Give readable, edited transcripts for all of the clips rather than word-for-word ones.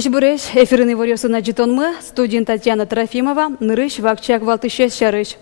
Кешбуреш, эфирный варьосына житонмы, студент Татьяна Трофимова, нырыш, вакчак валтышес шарыш.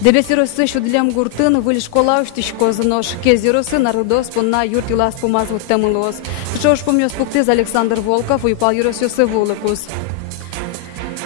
Дебесиросы шудлям гуртын выль школа уштишкоз нож. Кезиросы народос понна юрт илас помазут темылос. Сшош помнёс пуктыз Александр Волков уйпал юросёсы вулыкус.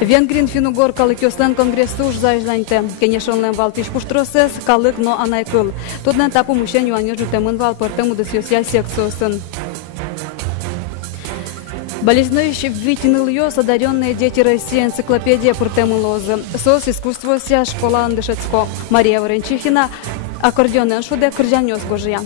Венгрин финугор калык ёслен конгрессу уж зайжланьте. Кенешонлен валтыш пуштросес калык но анайкыл. Тоднен тапу мушен юанёр жутемын вал пыртем удысёсья секциосын. Болезнующий ввитиныл ёс одаренные дети России энциклопедия пуртемылозы. Сос искусство ся школа Андышецко. Мария Варенчихина аккордеонен шуде кыржанёс гожия.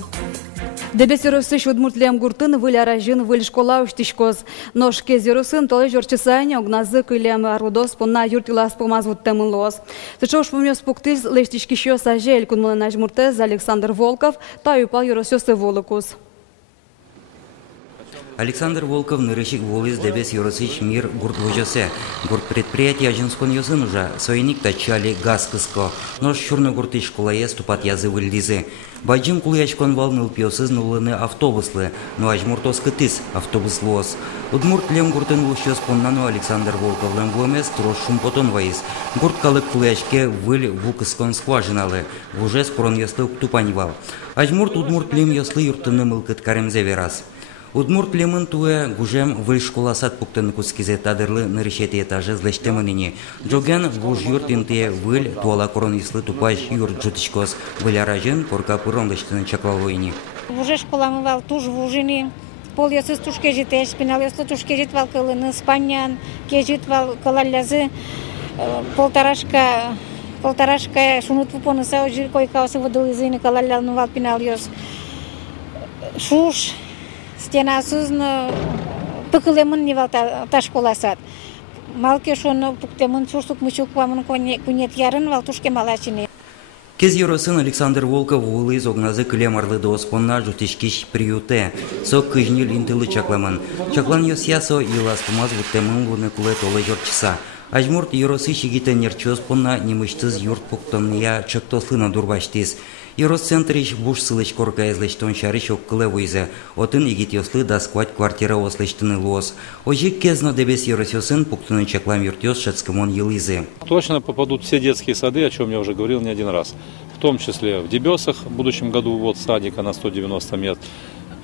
Дебесиросы шудмуртлем гуртын выль аражин выль школа уштишкоз. Нож кезиросын толы жорчесайне огназы кылем арудос понна юртилас помазвут темылоз. Сычош помнёс пуктыз лештишкишё сажель кунмылынаж муртез Александр Волков та юпал юросёсы волокус. Александр Волков нырышик волис дебес юросыч мир гурт вожосе. Гурт предприятия жинскон ёсын уже. Сойник тачали газ кыско. Нож чурны гурты школае ступат язы выльдизы. Баджим кулячкон волныл пьёсыз нулыны автобуслы. Но ажмуртос кытыс автобус лос. Удмурт лем гуртын вущёс поннану Александр Волков лем вломес трош шумпотон ваис. Гурт калык кулячке выль вукыскон скважиналы. Вуже скорон ёслы тупанивал. Ажмурт удмурт лем ёслы юртыны мылкыт каремзе верас. Удмурт лемын туе гужем выль школасат пуктын кускизе тадырлы нырышети этажы злештемынине. Джоген гуж юрт инте выль туала корон ислы тупаш юрт жутышкос выль аражен корка пырондыштыны чаклалойни. Уже школамы вал туж вужини. Пол ясыз туш кежит эш, пенал яслы туш кежит вал кылыны спаньян, кежит вал кылалязы полторашка шунут вупонысы ожи койкасы выдылызыны кылалязны вал пенал яс. Шуш стенасыз пыкылемын не вал та школасат. Малке шоны пуктемын сурсук мычук вамын кунет ярын вал тушке малачыны. Кез юросын Александр Волков улы из огназы клемарлы до спонна жутишкиш приюте. Сок кыжнил интылы чакламын. Чаклан ёсясо илас помаз вуттемын луны куле толы жорчса. Ажмурт юросы шигите нерчос понна немыштыз юрт пуктонния чактослына дурбаштис. Юрос центрич буш сылыч корка излечтон шарыш оккылы войзе. Отын игит ёслы да сквать квартира ослечтыны лос. Ожик кезно дебес юросёсын пуктыны чаклам юртёс шацкамон елызы. Точно попадут все детские сады, о чем я уже говорил не один раз. В том числе в Дебесах в будущем году вот садика на 190 мест.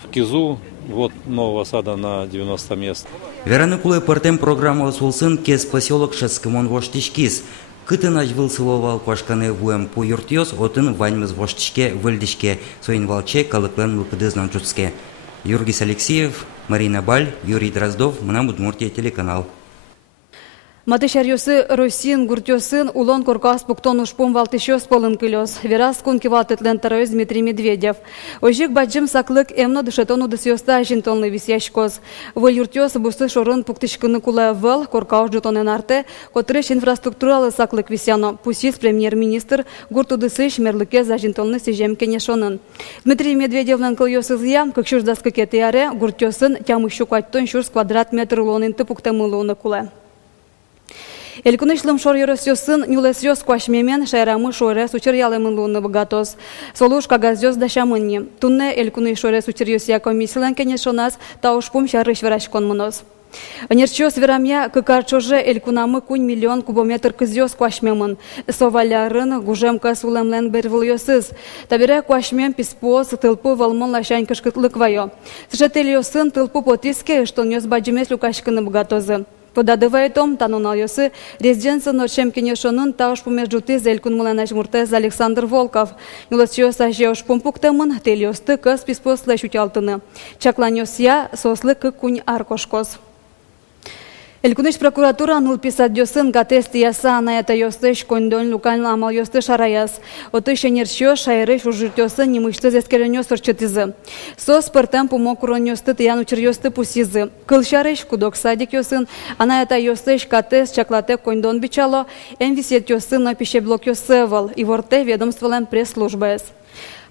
В Кизу вот нового сада на 90 мест. Вераны кулы партем программа осволсын кез поселок шацкамон воштишкис. Кытын ажвыл сыловал квашканы вуэм по юртёс, отын ваньмыз воштишке выльдишке, соин валче калыклен лукыдызнан чуцке. Юргис Алексеев, Марина Баль, Юрий Дроздов, Мнам Удмуртия телеканал. Матышарьосы Росин гуртёсын улон коркас пуктон ушпум валтышёс полын кылёс. Верас кунки валтытлен таройз Дмитрий Медведев. Ожик баджим саклык эмно душетон удысёста жинтонлы висяшкоз. Выл юртёс бусты шорын пуктышкыны кулая выл коркауш жутонен арте, котрыш инфраструктуралы саклык висяно. Пусис премьер-министр гурт удысыш мерлыке за жинтонлы сижем кенешонын. Дмитрий Медведевнен кылёсызыя, кыкшуш даскыкеты яре, гуртёсын тямышу кваттон шурс квадрат метр улонын тыпуктамылуны куле. Элькунышлым шор юросёсын нюлесёс квашмемен шайрамы шоре сучер ялемын луны богатос. Солуш кагазёс дашамынни. Тунне элькуны шоре сучер ёсия комиссиялен кенешонас таушпум шарыш верашкон мынос. Нерчёс верамя кыкарчоже элькунамы кунь миллион кубометр кызёс квашмемын. Совалярын гужем касулемлен бервыл ёсыз. Табире квашмем писпоз тылпу валмон лашань кышкытлык вайо. Сжетель ёсын тылпу потиске, что нёс баджимес люкашкыны богатозы. Подадывает том, танонал ёсы, резиденция ночем кенешонын тауш помежуты зелькун муленаж муртез Александр Волков. Нюласьёс ажеуш помпуктемын, тельёсты кыз писпослы шутялтыны. Чаклан ёсия сослы кынь аркошкос. Элькуныш прокуратура нул писать ёсын гатест яса на это ёстыш кондон лукан ламал ёстыш араяс. Отыш нерчё шайрыш ужит ёсын немышты зескерен ёстыр чытызы. Сос пыртем помокурон ёсты тиян учер ёсты пусизы. Кылшарыш кудок садик ёсын, а на это ёстыш катест чаклате кондон бичало, висет ёсын на пищеблок ёсывал и ворте ведомстволен пресс-службес.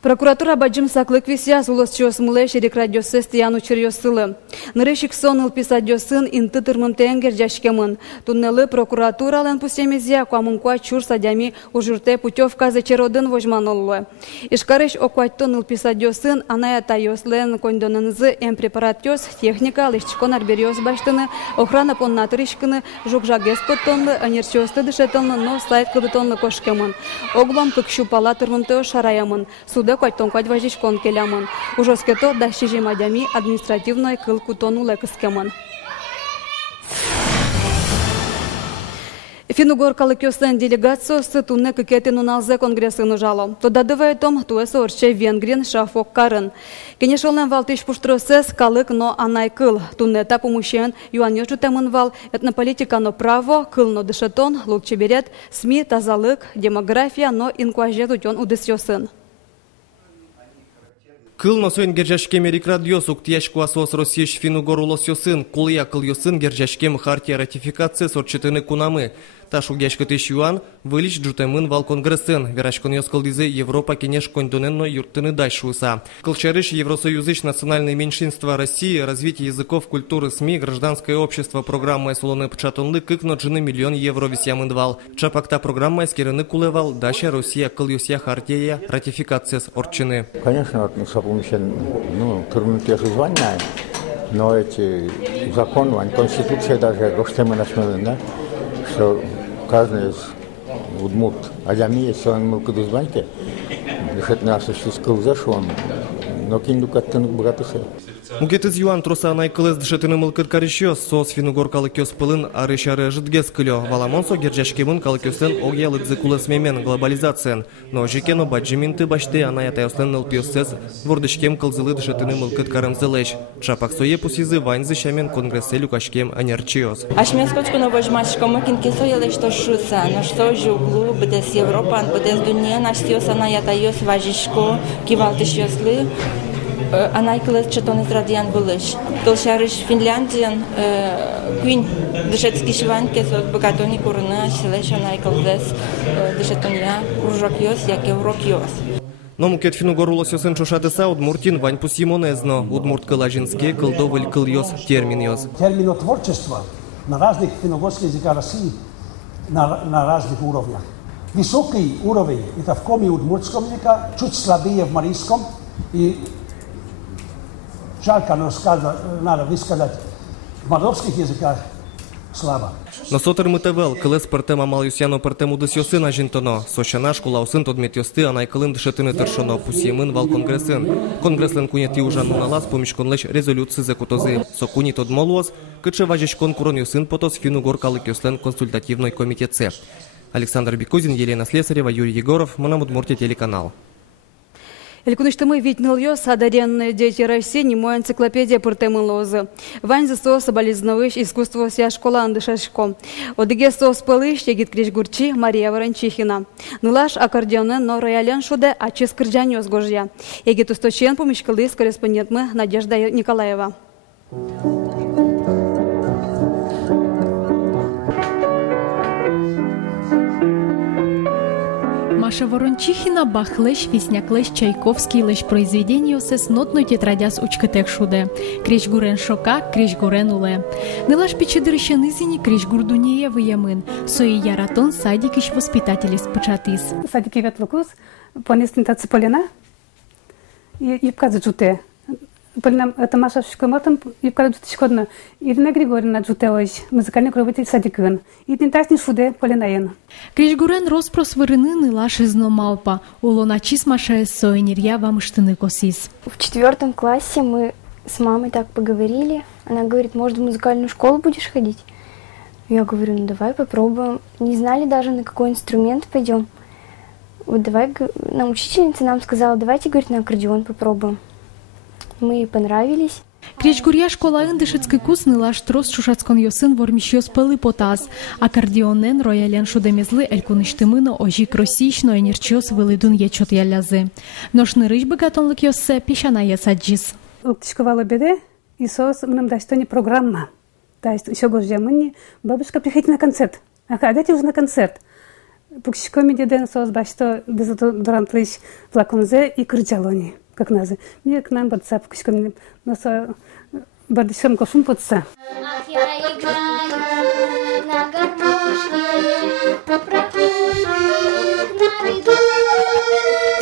Прокуратура баджим саклык вися улас чосмылы шерик радиосы стияну черьосылы. Нырышик сон ылписадьосын инты тырмым тенгер жашкемын. Туннелы прокуратура лен пусемезия куамынкуа чур садями ужурте путевка зачеродын вожманоллы. Ишкарыш окуаттон ылписадьосын аная тайос лен кондонынзы эмпрепаратьос техника лышчкон арбериос баштыны охрана поннатырышкыны жукжагес пыттонлы анерчосты дышетылны но слайд кыбытонлы кошкемын. Оглом кыкшу пала тырмымтео шараямын. Суда кайтон кать важишкон келямын. Ужоскето дащижи мадями административной кылку тону лекыскемын. Финугор калыкёстен делегациясы тунне кыкетин уналзе конгрессын жало. Тодадывай том туэсо орче Венгрин шафок карын. Кенешолен валтыш пуштросес калык но анай кыл. Тунне этапу мужчин юанёжу темын вал этнополитика но право, кыл но дышетон, лукче берет, СМИ, тазалык, демография но инкуажет утен удысёсын. Кыл носойн гержашкем эрик радиос уктияшку асос Россияш Финугор улосёсын, кулия кыл ёсын гержашкем хартия ратификация сорчетыны кунамы. Таш угяшкытыш юан вылич джутемын вал конгрессын. Верашкон ёскалдизы Европа кенеш кондоненно юртыны дайшуса. Кылчарыш Евросоюзыш национальные меньшинства России, развитие языков, культуры, СМИ, гражданское общество, программа эсолоны пчатонлы кыкно джины миллион евро висямын вал. Чапакта программа эскерыны кулевал, даща Россия кыл ёсия хартия ратификация с орчины. Конечно, турнутия звания, но эти законы, конституция даже гоштемы да, что каждый из удмурт адами, если он мог дозвонить, решит нас осуществил зашел, но кинду как-то богатый. Мукетиз юан троса найкылыз дышетыны мылкыт карышёс, сос Финугор калыкёс пылын арышары жытгес кылё. Валамонсо гержашкемын калыкёстен огъялык зыкулыс мемен глобализациян. Но жекено баджиминты башты анаятаястен нылпиёсез двордышкем кылзылы дышетыны мылкыт карымзылыш. Чапаксое пусизы ваньзы шамен конгрессе люкашкем анерчиёс. Ашмескочку на вожмачка мукинки соялы что шуса, но что жуглу, бдес Европа, бдес дуния, наш сиос анаятаяс важишко, кивалтышёслы. Анайкылыз чатон израдиян булыш. Толшарыш Финляндиян куин дышецкий шиванке сот богатони курына шилеш анайкылыз дышетония уржокьёс, як Еврокьёс. Но мукет Финугор улосёсын чошатыса удмуртин вань пусимонезно, удмурт кылажинске кылдовыль кыльёс терминьёс. Терминотворчество на разных финугорских языках России на разных уровнях. Высокий уровень это в коме удмуртском языке, чуть слабее в марийском и жалко, но надо высказать в мордовских языках слабо. Но сотыр мытывел, кылыс пыртем амал юсяно пыртем удысёсын ажинтоно. Сошана шкулаусын тодметёсты анайкылын дышетыны тыршоно пусиемын вал конгрессын. Конгресслен кунети ужан уналас помешконлыш резолюции закутозы. Сокуни тодмолуос, кычы важишкон курон юсын потос Финугор калыкёслен консультативной комитетце. Александр Бекузин, Елена Слесарева, Юрий Егоров, Мономудмуртия телеканал. Элькуныштымы видныл садаренные дети России, немой энциклопедия пыртемы лозы. Вань засо соболезновыш искусство ся школа андышашко. Одыге сос пылыш егит криш гурчи Мария Ворончихина. Нылаш аккордеоны но роялян шуде ачис кырджанёс гожья. Егит усточен помешкалыс корреспондентмы Надежда Николаева. Маша Ворончихина бахлеш, висняклеш, Чайковский леш произведение с нотной тетрадяс учкатек шуде. Криш гурен шока, криш гурен уле. Нылаш печедырыщен изини криш гурдунея выямын. Сои яратон садикиш воспитателис початис. Садики ветлукус, понесли тацеполина и вказы Полина, это Маша Шкомотом, и вказы шкодно. Ирина Григорьевна джутелась, музыкальный руководитель садикын. И тентасни шуде полинаен. Кришгурен роспрос вырыны нылаш изно малпа. Улоначис Маша соинирья вам штыны косис. В 4 классе мы с мамой так поговорили. Она говорит, может, в музыкальную школу будешь ходить? Я говорю, ну давай попробуем. Не знали даже, на какой инструмент пойдем. Вот давай, нам учительница нам сказала, давайте, говорит, на аккордеон попробуем. Мы ей понравились. Кришгурья школа ындышецкий кус нылаш трос шушацкон ёсын вормищёс пылы потас. Аккордеонен роялен шудемезлы элькуныштымыно ожик росийшно энерчёс вылыдун ечот ялязы. Ношны рыж богатонлык ёссе пищана ясаджис. Уктишковала беде, и сос нам даст не программа. То есть еще гожья мне бабушка приходит на концерт. Ага, дайте уже на концерт. пукшикоми деден соус башто дезодорантлыш флаконзе и крычалони, как назы. Мне к нам подца пукшикоми, но со бардышом кофум подца.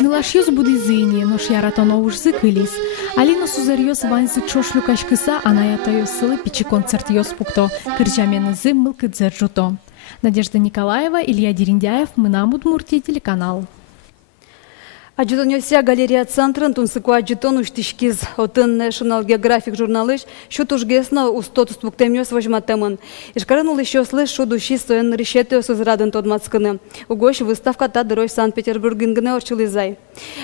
Нылашьёс будызыни, но шьяратоно уж зыкылис. Алина сузарьёс ваньзы чошлю кашкыса, анаятайос сылы пичи концерт ёс пукто, кырджаменызы мылкыдзер жуто. Надежда Николаева, Илья Дериндяев, Мынам Удмуртия, телеканал. Аджитонёся галерея центрын тунсыку аджитон уштишкиз отын National Geographic журналыш шут ужгесно устотус пуктемёс вожматемын. Ишкарын улышёслы шудущи стоен решетő сызрадын тодмацкыны. Угош выставка тадырой Санкт-Петербургингыны орчылызай.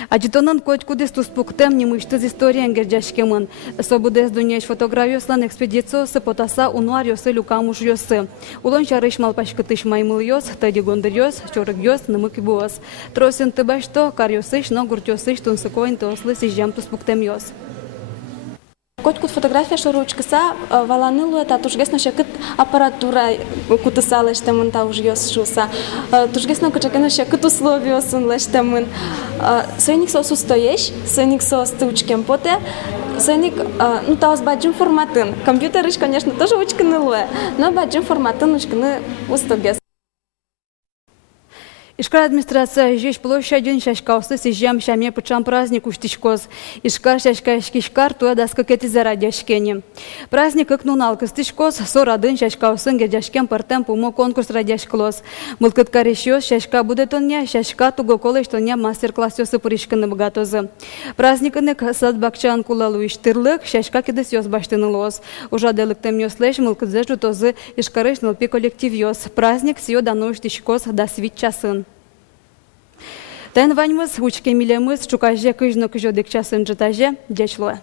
Аджитонын котькудес туспуктем немыштыз историян герджашкемын. Собудес дунеш фотографиослан экспедициосы потаса унуарёсы люкамуш ёсы. Улон чарыш малпашкытыш маймыл ёс, тыди гондыр ёс, чорык ёс, нымык буос. Тросин тыбашто карёсы но гуртёсыш тунсыкойн тослы сижем туспуктем ёс. Котькут фотография шоручкаса валанылует, а тужгесно шекыт аппаратура кутысалыштемын тауж ёс шуса. Тужгесно кычакено шекыт условиосын лештемын. Сойник сос устоеш, сойник сос тучкем поте, сойник, ну таус баджим форматын. Компьютерыш, конечно, тоже учканылуе, но баджим форматын учканы устогес. Ишкар администрация жеш площадь шашкаусы сижем шаме пучам праздник уштишкоз. Ишкар шашкашкишкар туя даска кети зарадяшкени. Праздник икнунал кыстишкоз сорадын шашкаусын гедяшкен партем пумо конкурс радяшклоз. Мылкыт карешёс шашка будетоня, шашка туго колештоня мастер-класс ёсы пуришканы богатозы. Праздникынык сад бакчан кулалу иштырлык, шашка кедес ёс баштынылоз. Ужаделыктем ёслеш мылкыт зежу тозы ишкарыш нылпи коллектив ёс. Праздник сиё дано уштишкоз да свит часын. Тен ваньмыз, учке милемыз, чукаже кыжно кыжодык часын жытаже, дечлуэ.